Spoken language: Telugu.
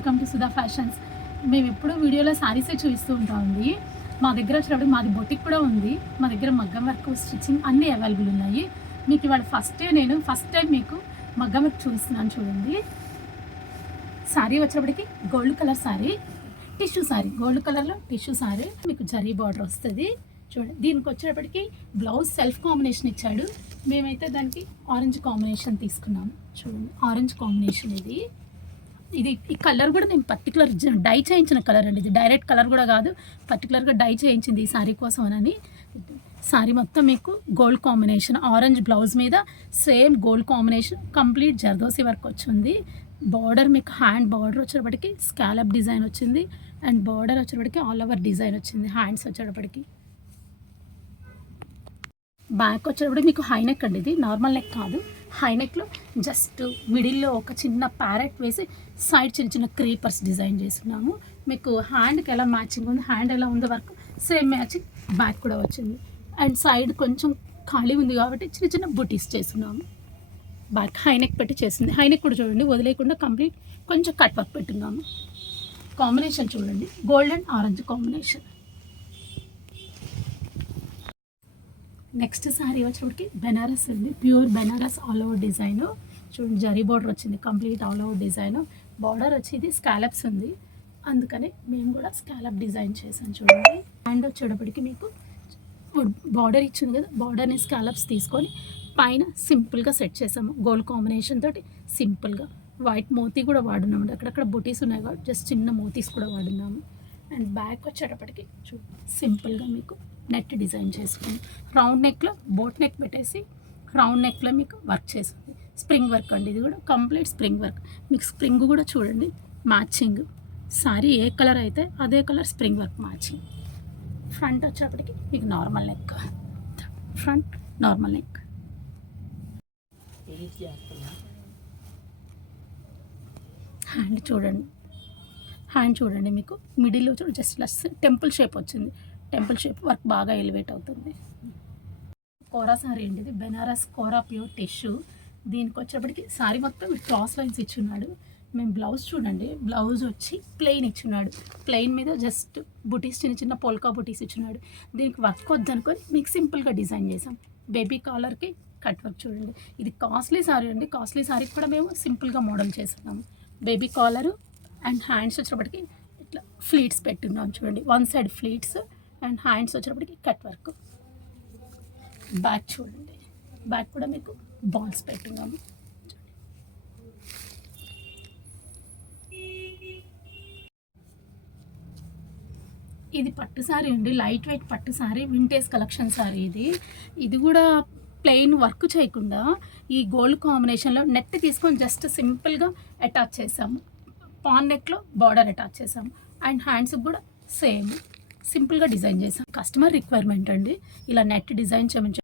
Welcome to Sudha fashions. మేము ఎప్పుడూ వీడియోలో శారీసే చూపిస్తూ ఉంటామండి. మా దగ్గర వచ్చినప్పుడు మాది బొటిక్ కూడా ఉంది. మా దగ్గర మగ్గం వర్క్, స్టిచ్చింగ్ అన్నీ అవైలబుల్ ఉన్నాయి. మీకు ఇవాళ ఫస్ట్ టైం మీకు మగ్గం వర్క్ చూపిస్తున్నాను చూడండి. శారీ వచ్చేప్పటికి gold colour sari, tissue sari, gold కలర్లో టిష్యూ శారీ, మీకు జరీ బార్డర్ వస్తుంది చూడండి. దీనికి వచ్చేటప్పటికి బ్లౌజ్ సెల్ఫ్ కాంబినేషన్ ఇచ్చాడు. మేమైతే దానికి ఆరెంజ్ కాంబినేషన్ తీసుకున్నాము చూడండి. ఆరెంజ్ కాంబినేషన్ ఇది ఈ కలర్ కూడా నేను పర్టికులర్ డై చేయించిన కలర్ అండి. ఇది డైరెక్ట్ కలర్ కూడా కాదు, పర్టికులర్గా డై చేయించింది ఈ శారీ కోసం అని. శారీ మొత్తం మీకు గోల్డ్ కాంబినేషన్, ఆరెంజ్ బ్లౌజ్ మీద same gold combination, complete zardozi work వచ్చింది. బార్డర్ మీకు హ్యాండ్ బార్డర్ వచ్చేటప్పటికి స్కాలప్ డిజైన్ వచ్చింది, అండ్ బార్డర్ వచ్చేటప్పటికి ఆల్ ఓవర్ డిజైన్ వచ్చింది. హ్యాండ్స్ వచ్చేటప్పటికి బ్యాక్ వచ్చేటప్పుడు మీకు హై నెక్ అండి. ఇది నార్మల్ నెక్ కాదు, హై నెక్లో జస్ట్ మిడిల్లో ఒక చిన్న ప్యారెట్ వేసి సైడ్ చిన్న చిన్న క్రీపర్స్ డిజైన్ చేస్తున్నాము. మీకు హ్యాండ్కి ఎలా మ్యాచింగ్ ఉంది, హ్యాండ్ ఎలా ఉందో వర్క్ సేమ్ మ్యాచింగ్ బ్యాక్ కూడా వచ్చింది. అండ్ సైడ్ కొంచెం ఖాళీ ఉంది కాబట్టి చిన్న చిన్న బుటీస్ చేస్తున్నాము. బ్యాక్ హై నెక్ పెట్టి చేసింది. హై నెక్ కూడా చూడండి, వదిలేకుండా కంప్లీట్ కొంచెం కట్ వర్క్ పెట్టున్నాము. కాంబినేషన్ చూడండి, gold and orange combination. Next sari వచ్చేప్పటికి బెనారస్ ఉంది, pure Banaras all over design చూడండి. జరీ బార్డర్ వచ్చింది, complete all over design. Border వచ్చేది స్కాలప్స్ ఉంది, అందుకని మేము కూడా స్కాలప్ డిజైన్ చేసాం చూడండి. హ్యాండ్ వచ్చేటప్పటికి మీకు బార్డర్ ఇచ్చింది కదా, బార్డర్ని స్కాలప్స్ తీసుకొని పైన సింపుల్గా సెట్ చేసాము. గోల్డ్ కాంబినేషన్ తోటి సింపుల్గా వైట్ మోతీ కూడా వాడున్నాము. అక్కడక్కడ బుటీస్ ఉన్నాయి కాబట్టి జస్ట్ చిన్న మోతీస్ కూడా వాడున్నాము. అండ్ బ్యాక్ వచ్చేటప్పటికి సింపుల్గా మీకు నెట్ డిజైన్ చేసుకుని రౌండ్ నెక్లో బోట్ నెక్ పెట్టేసి రౌండ్ నెక్లో మీకు వర్క్ చేసింది. స్ప్రింగ్ వర్క్ అండి, ఇది కూడా కంప్లీట్ స్ప్రింగ్ వర్క్. మీకు స్ప్రింగ్ కూడా చూడండి మ్యాచింగ్. సారీ ఏ కలర్ అయితే అదే colour spring work matching. Front వచ్చేటప్పటికి మీకు normal neck, front normal neck. Hand చూడండి, హ్యాండ్ చూడండి మీకు మిడిల్లో చూడండి జస్ట్ టెంపుల్ షేప్ వచ్చింది. టెంపుల్ షేప్ వర్క్ బాగా ఎలివేట్ అవుతుంది. కోరా సారీ అండి, ఇది బెనారస్ కోరా ప్యూర్ టిష్యూ. దీనికి వచ్చేటప్పటికి సారీ మొత్తం క్రాస్ లైన్స్ ఇచ్చున్నాడు. మేము బ్లౌజ్ చూడండి, బ్లౌజ్ వచ్చి ప్లెయిన్ ఇచ్చున్నాడు. ప్లెయిన్ మీద జస్ట్ బుటీస్, చిన్న చిన్న పోల్కా బుటీస్ ఇచ్చున్నాడు. దీనికి వర్క్ వద్దనుకొని మీకు సింపుల్గా డిజైన్ చేసాం. బేబీ కాలర్కి కట్ వర్క్ చూడండి. ఇది కాస్ట్లీ సారీ అండి, కాస్ట్లీ సారీకి కూడా మేము సింపుల్గా మోడల్ చేస్తున్నాము. బేబీ కాలరు అండ్ హ్యాండ్స్ వచ్చేటప్పటికి ఇట్లా ఫ్లీట్స్ పెట్టున్నాం చూడండి, one side fleets. And hands వచ్చేటప్పటికి కట్ వర్క్. బ్యాక్ చూడండి, బ్యాక్ కూడా మీకు బాల్స్ పెట్టున్నాము. ఇది పట్టు శారీ అండి, లైట్ వెయిట్ పట్టు శారీ, వింటేజ్ కలెక్షన్ శారీ. ఇది కూడా ప్లెయిన్ వర్క్ చేయకుండా ఈ గోల్డ్ కాంబినేషన్లో నెట్ తీసుకొని జస్ట్ సింపుల్గా అటాచ్ చేసాము. పాన్ నెక్లో బార్డర్ అటాచ్ చేసాము. అండ్ హ్యాండ్స్కి కూడా సేమ్ సింపుల్గా డిజైన్ చేసాం. కస్టమర్ రిక్వైర్మెంట్ అండి, ఇలా నెట్ డిజైన్ చేయమని